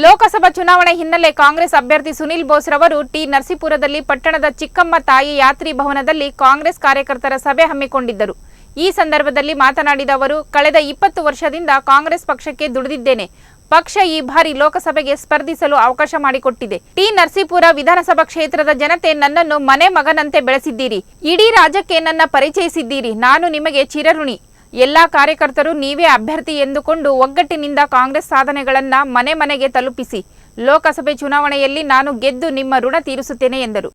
ಲೋಕಸಭಾ ಚುನಾವಣೆ ಹಿನ್ನೆಲೆ ಕಾಂಗ್ರೆಸ್ ಅಭ್ಯರ್ಥಿ ಸುನಿಲ್ ಬೋಸ್ ರವರು ಟಿ ನರಸೀಪುರದಲ್ಲಿ ಪಟ್ಟಣದ ಚಿಕ್ಕಮ್ಮ ತಾಯಿ ಯಾತ್ರಿ ಭವನದಲ್ಲಿ ಕಾಂಗ್ರೆಸ್ ಕಾರ್ಯಕರ್ತರ ಸಭೆ ಹಮ್ಮಿಕೊಂಡಿದ್ದರು. ಈ ಸಂದರ್ಭದಲ್ಲಿ ಮಾತನಾಡಿದ ಅವರು, ಕಳೆದ ಇಪ್ಪತ್ತು ವರ್ಷದಿಂದ ಕಾಂಗ್ರೆಸ್ ಪಕ್ಷಕ್ಕೆ ದುಡಿದಿದ್ದೇನೆ. ಪಕ್ಷ ಈ ಬಾರಿ ಲೋಕಸಭೆಗೆ ಸ್ಪರ್ಧಿಸಲು ಅವಕಾಶ ಮಾಡಿಕೊಟ್ಟಿದೆ. ಟಿ ನರಸೀಪುರ ವಿಧಾನಸಭಾ ಕ್ಷೇತ್ರದ ಜನತೆ ನನ್ನನ್ನು ಮನೆ ಮಗನಂತೆ ಬೆಳೆಸಿದ್ದೀರಿ. ಇಡೀ ರಾಜ್ಯಕ್ಕೆ ನನ್ನ ಪರಿಚಯಿಸಿದ್ದೀರಿ. ನಾನು ನಿಮಗೆ ಚಿರಋಣಿ. ಎಲ್ಲಾ ಕಾರ್ಯಕರ್ತರು ನೀವೇ ಅಭ್ಯರ್ಥಿ ಎಂದುಕೊಂಡು ಒಗ್ಗಟ್ಟಿನಿಂದ ಕಾಂಗ್ರೆಸ್ ಸಾಧನೆಗಳನ್ನ ಮನೆ ಮನೆಗೆ ತಲುಪಿಸಿ. ಲೋಕಸಭೆ ಚುನಾವಣೆಯಲ್ಲಿ ನಾನು ಗೆದ್ದು ನಿಮ್ಮ ಋಣ ತೀರಿಸುತ್ತೇನೆ ಎಂದರು.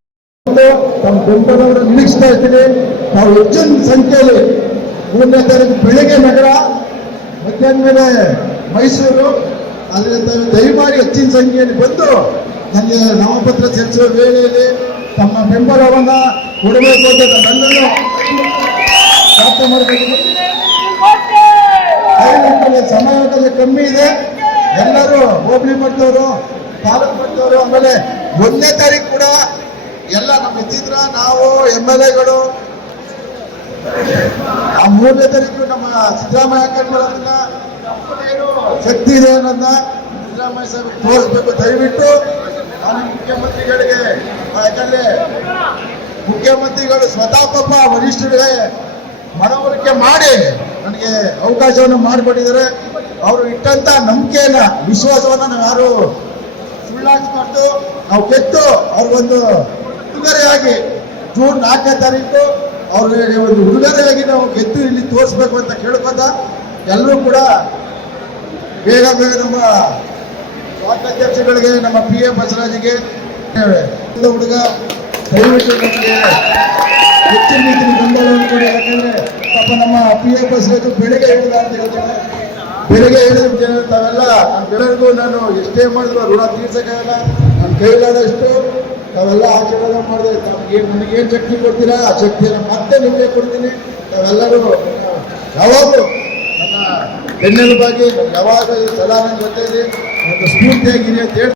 ಮೈಸೂರು ದಯಮಾಡಿ ಹೆಚ್ಚಿನ ಸಂಖ್ಯೆಯಲ್ಲಿ ಬಂದು ನನಗೆ ನಾಮಪತ್ರ ಸಲ್ಲಿಸುವ ವೇಳೆಯಲ್ಲಿ ತಮ್ಮ ಬೆಂಬಲವನ್ನ ಕೊಡಬೇಕು ಅಂತ ನನ್ನನ್ನು ಪ್ರಾರ್ಥನೆ ಮಾಡಬೇಕು ದಯವಿಟ್ಟು ಸಮಯ ಕಮ್ಮಿ ಇದೆ. ಎಲ್ಲರೂ ಹೋಬಳಿ ಮಟ್ಟದವರು, ತಾಲೂಕು ಮಟ್ಟದವರು ಆಮೇಲೆ ಒಂದನೇ ತಾರೀಕು ಕೂಡ ಎಲ್ಲ ನಮ್ಮ ಇದ್ದಿದ್ರ ನಾವು ಎಂ ಎಲ್ ಎಗಳು, ಆ ಮೂರನೇ ತಾರೀಕು ನಮ್ಮ ಸಿದ್ದರಾಮಯ್ಯ ನಮ್ಮದೇನು ಶಕ್ತಿ ಇದೆ ಅನ್ನೋದನ್ನ ಸಿದ್ದರಾಮಯ್ಯ ಸಾಹೇಬ್ ತೋರಿಸ್ಬೇಕು. ದಯವಿಟ್ಟು ನಾನು ಮುಖ್ಯಮಂತ್ರಿಗಳಿಗೆ ಯಾಕಂದ್ರೆ ಮುಖ್ಯಮಂತ್ರಿಗಳು ಸ್ವತಃ ಪಾಪ ವರಿಷ್ಠರಿಗೆ ಮನವರಿಕೆ ಮಾಡಿ ನನಗೆ ಅವಕಾಶವನ್ನು ಮಾಡಿಕೊಟ್ಟಿದ್ದಾರೆ. ಅವರು ಇಟ್ಟಂತ ನಂಬಿಕೆಯನ್ನ, ವಿಶ್ವಾಸವನ್ನ ನಾವು ಯಾರು ಸುಳ್ಳಾಕ್ಸ್ಬಾರ್ದು ನಾವು ಕೆತ್ತು ಅವ್ರಿಗೊಂದು ಉಡುಗೊರೆಯಾಗಿ ಜೂನ್ ನಾಲ್ಕನೇ ತಾರೀಕು ಅವ್ರಿಗೆ ಒಂದು ಉಡುಗೊರೆಯಾಗಿ ನಾವು ಗೆದ್ದು ಇಲ್ಲಿ ತೋರಿಸ್ಬೇಕು ಅಂತ ಕೇಳ್ಕೊತ ಎಲ್ಲರೂ ಕೂಡ ಬೇಗ ಬೇಗ ನಮ್ಮ ಸ್ವಾಗತಾಧ್ಯಕ್ಷಗಳಿಗೆ ನಮ್ಮ ಪಿ ಎ ಬಸವರಾಜಿಗೆ ಹುಡುಗ. ದಯವಿಟ್ಟು ನಮಗೆ ಹೆಚ್ಚಿನ ರೀತಿಯ ಬೆಂಬಲವನ್ನು ಪಿ ಎ ಬಸವರಾಜು ಬೆಳಿಗ್ಗೆ ಹೇಳಿದ ಅಂತ ಹೇಳ್ತಾರೆ. ಬೆಳಿಗ್ಗೆ ಹೇಳಿದ ಜನ ತಾವೆಲ್ಲ ಬೆಳರಿಗೂ ನಾನು ಎಷ್ಟೇ ಮಾಡಿದ್ರು ಋಣ ತೀರ್ಸಕ್ಕಾಗಲ್ಲ. ನನ್ನ ಕೈಲಾದಷ್ಟು ತಾವೆಲ್ಲ ಆಶೀರ್ವಾದ ಮಾಡಿದ್ರೆ ತಮಗೆ ನನಗೇನು ಶಕ್ತಿ ಕೊಡ್ತೀರಾ, ಆ ಶಕ್ತಿಯನ್ನು ಮತ್ತೆ ನಿಮಗೆ ಕೊಡ್ತೀನಿ. ತಾವೆಲ್ಲರೂ ಯಾವಾಗಲೂ ನನ್ನ ಬೆನ್ನೆಲುಬಾಗಿ ಯಾವಾಗ ಸಲ ನನ್ನ ಜೊತೆ ಒಂದು ಸ್ಫೂರ್ತಿಯಾಗಿರಿ ಅಂತ ಹೇಳಿ